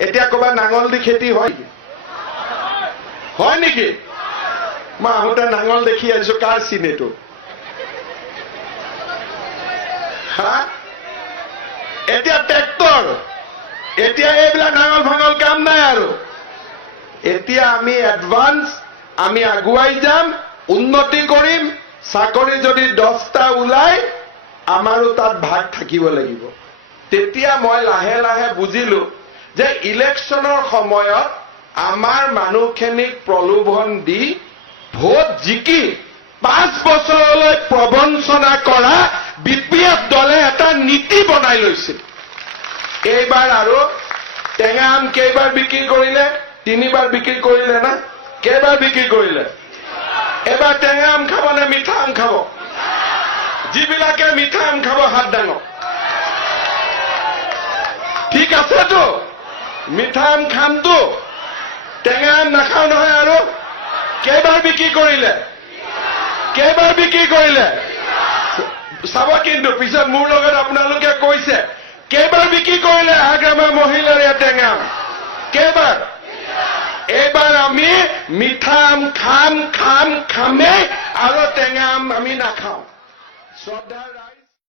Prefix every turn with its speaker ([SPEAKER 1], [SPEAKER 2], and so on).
[SPEAKER 1] এতিয়া ক'ৰবাত নাঙল দি খেতি হয়? হয় নেকি? মই আহোঁতে নাঙল দেখি আহিছো কাৰ চিন এইটো? হা? এতিয়া ট্ৰেক্টৰ। এতিয়া এইবিলাক নাঙল ভাঙল কাম নাই আৰু। এতিয়া আমি এডভান্স আমি আগুৱাই যাম, উন্নতি কৰিম, চাকৰি যদি দহটা ওলাই আমাৰো তাত ভাগ থাকিব লাগিব। তেতিয়া মই লাহে লাহে বুজিলো যে ইলেকশ্যনৰ সময়ত আমাৰ মানুহখিনিক প্ৰলোভন দি ভোট জিকি পাঁচ বছৰলৈ প্ৰবঞ্চনা কৰা বি পি এফ দলে এটা নীতি বনাই লৈছিল। এইবাৰ আৰু টেঙা আম কেইবাৰ বিক্ৰী কৰিলে? তিনিবাৰ বিক্ৰী কৰিলে না? কেইবাৰ বিক্ৰী কৰিলে? এবাৰ টেঙা আম খাব নে মিঠা আম খাব? যিবিলাকে মিঠা আম খাব, হাত ডাঙৰ। ঠিক আছেতো? মিঠা আম খামতো টেঙা আম নাখাওঁ নহয় আৰু। কেইবাৰ বিক্ৰী কৰিলে? কেইবাৰ বিক্ৰী কৰিলে? চাব কিন্তু, পিছত মোৰ লগত আপোনালোকে কৈছে, কেইবাৰ বিক্ৰী কৰিলে আগ্ৰামা মহিলাৰ এই টেঙা? কেইবাৰ? এইবাৰ আমি মিঠা আম খাম খাম খামেই আৰু টেঙা আম নাখাওঁ। শ্ৰদ্ধাৰ ৰাইজ